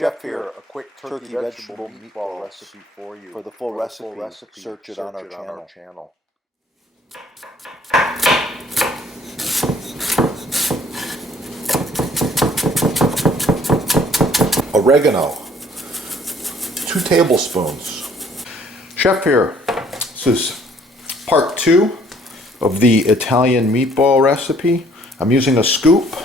Chef here, a quick turkey vegetable meatball recipe for you. For the full recipe, search it on our channel. Oregano, 2 tablespoons. Chef here, this is part 2 of the Italian meatball recipe. I'm using a scoop.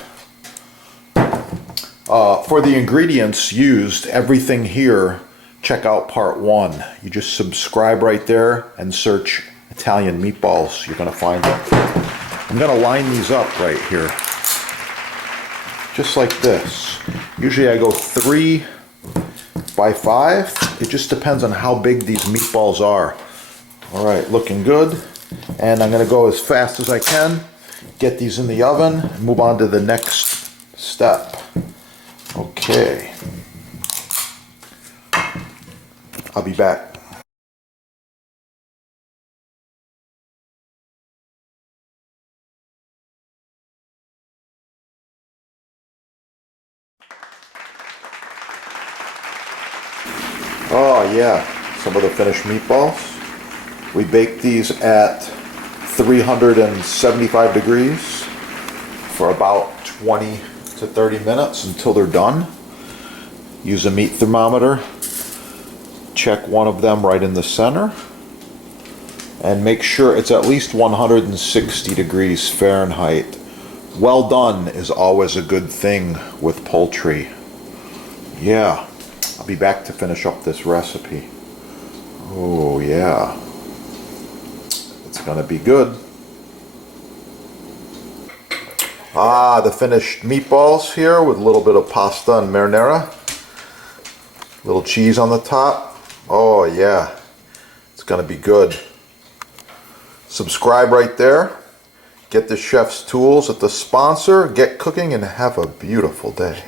For the ingredients used, everything here, check out part 1. You just subscribe right there and search Italian meatballs. You're going to find it. I'm going to line these up right here. Just like this. Usually I go 3 by 5. It just depends on how big these meatballs are. Alright, looking good. And I'm going to go as fast as I can. Get these in the oven and move on to the next step. Okay. I'll be back. Oh yeah, some of the finished meatballs. We bake these at 375 degrees for about 20 to 30 minutes until they're done. Use a meat thermometer. Check one of them right in the center. And make sure it's at least 160 degrees Fahrenheit. Well done is always a good thing with poultry. Yeah. I'll be back to finish up this recipe. Oh yeah. It's gonna be good. Ah, the finished meatballs here with a little bit of pasta and marinara. Little cheese on the top. Oh yeah. It's gonna be good. Subscribe right there. Get the chef's tools at the sponsor. Get cooking and have a beautiful day.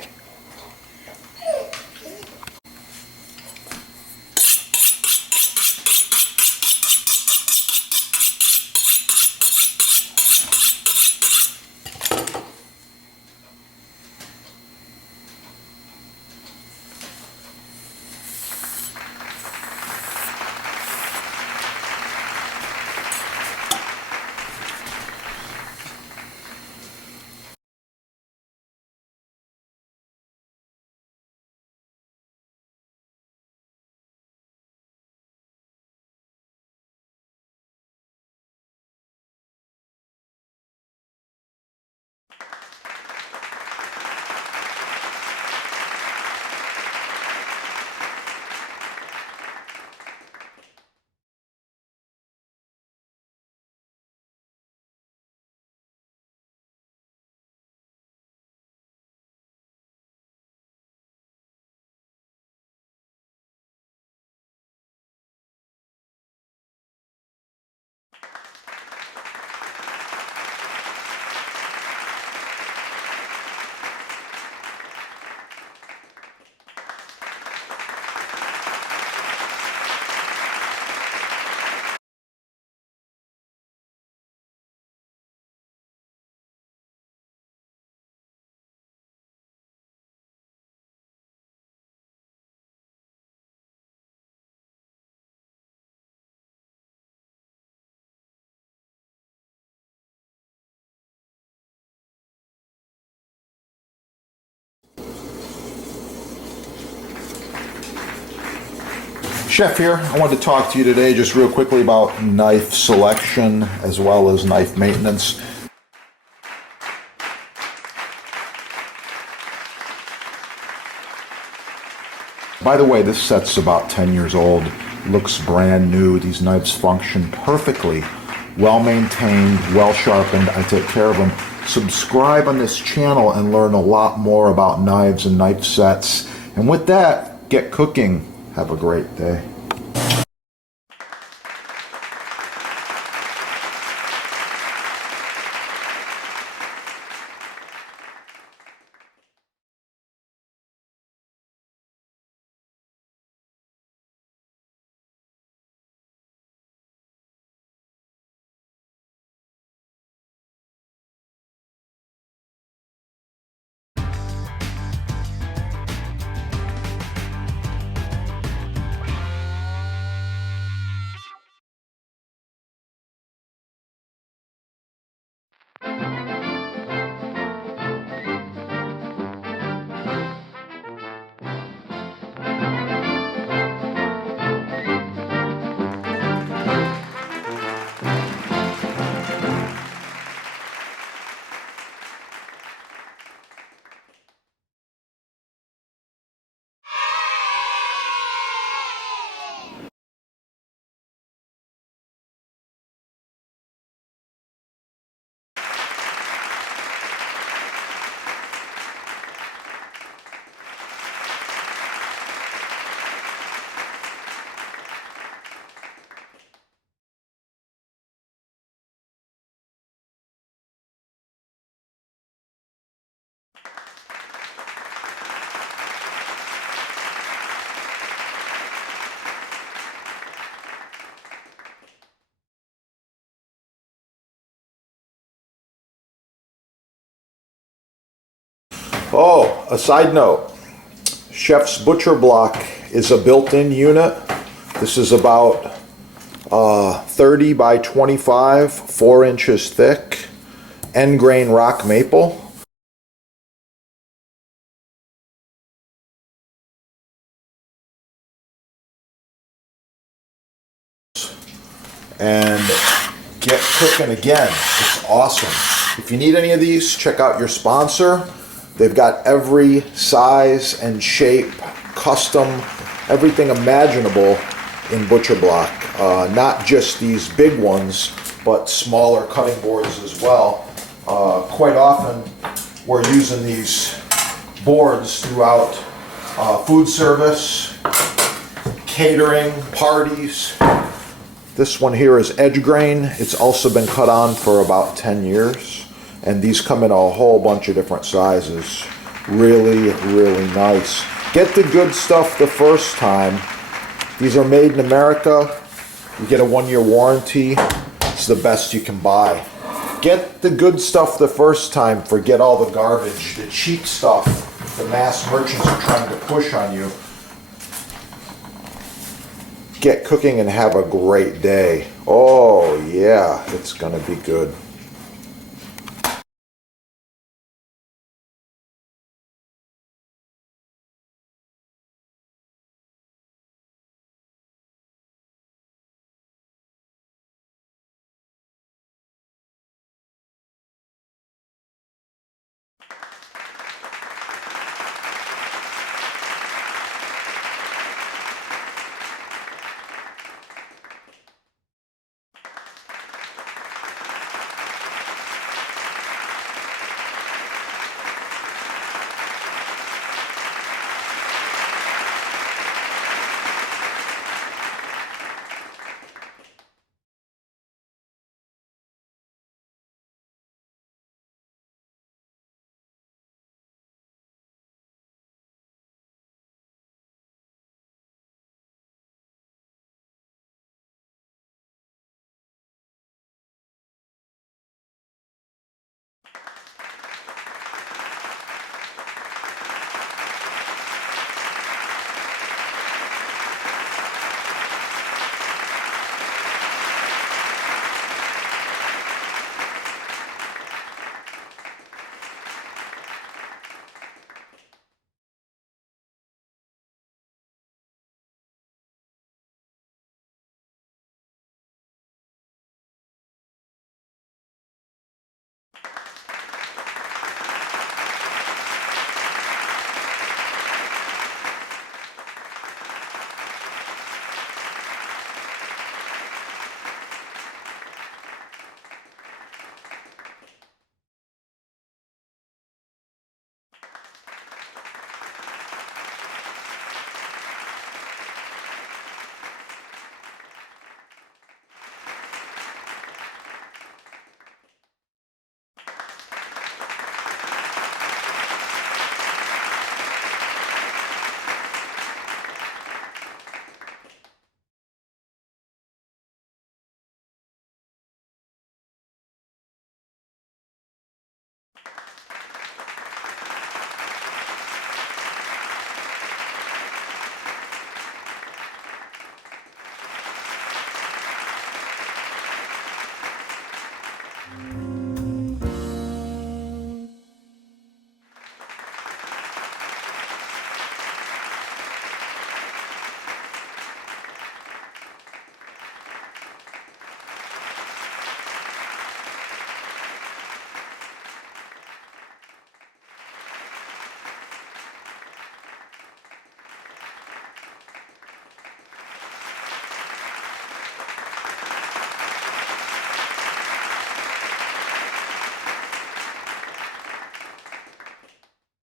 Chef here. I wanted to talk to you today just real quickly about knife selection as well as knife maintenance. By the way, this set's about 10 years old. Looks brand new. These knives function perfectly. Well maintained, well sharpened. I take care of them. Subscribe on this channel and learn a lot more about knives and knife sets. And with that, get cooking. Have a great day. Oh, a side note. Chef's Butcher Block is a built-in unit. This is about 30 by 25, 4 inches thick, end grain rock maple. And get cooking again. It's awesome. If you need any of these, check out your sponsor. They've got every size and shape, custom, everything imaginable in Butcher Block. Not just these big ones, but smaller cutting boards as well. Quite often, we're using these boards throughout food service, catering, parties. This one here is edge grain. It's also been cut on for about 10 years. And these come in a whole bunch of different sizes. Really, really nice. Get the good stuff the first time. These are made in America. You get a 1-year warranty. It's the best you can buy. Get the good stuff the first time. Forget all the garbage, the cheap stuff the mass merchants are trying to push on you. Get cooking and have a great day. Oh yeah, it's gonna be good.